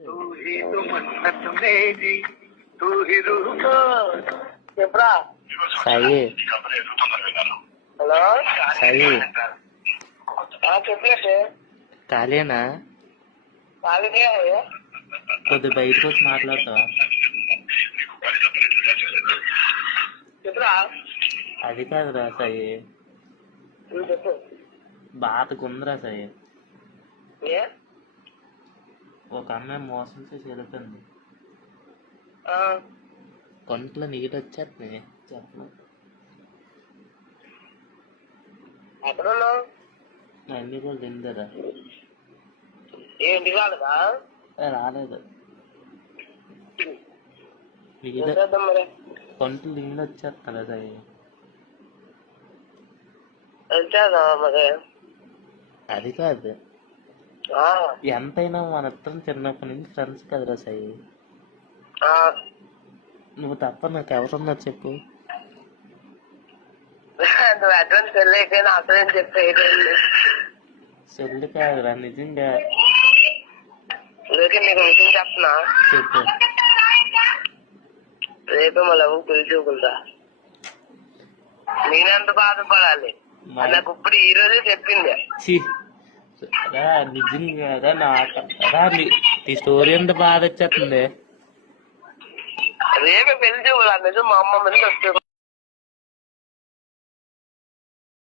तू ही तो मन्नत मेरी तू ही रूह చెప్పరా సాయి హలో సాయి చెప్పేసి ఖాళీనా ఖాళీనే కొద్ది బయటకు వచ్చి మాట్లాడతావా? చెప్పరా అది కాదురా సాయి, చెప్పు బాతకుందిరా సాయి. ఏ ఒక అమ్మాయి మోసం చేసి వెళ్ళిపోయింది. ఆ, కొంట్లో నీళ్ళు వచ్చేస్తుంది చెప్పను. ఎక్కడున్నావు అన్ని కూడా తిందరా. ఏంటి కాలేదా రాలేదు. ఏం నీళ్ళు చేద్దాం మరి కొంట్లో నీళ్ళు వచ్చేస్తా సాయి. ఏం చేద్దాం మరి అది కాదు, ఆ, ఎంతైనా మన ఇద్దరం చిన్నప్పటి నుంచి ఫ్రెండ్స్ కదరా సాయి. ఆ, నువ్వు తప్ప నాకు ఎవరున్నారు చెప్పు? నువ్వు అడ్వాన్స్ వెళ్ళైపోయినా అసలేం చెప్పేది చెల్లి కాదురా నిజంగా అందుకే నీకు విషయం చెప్తున్నా. చెప్పు. రేపే మా లవ్ పిలిచిపోకుంటా నేనెంత బాధపడాలి నాకు ఇప్పుడు ఈ రోజే చెప్పింది. ఛీ, రా నిజంగా రా, నాకు రా నీ స్టోరీ ఎంత బాధ వచ్చేస్తుంది. రేపే పెళ్లి చూడాలి నిజం మా అమ్మ మీద వస్తుంది.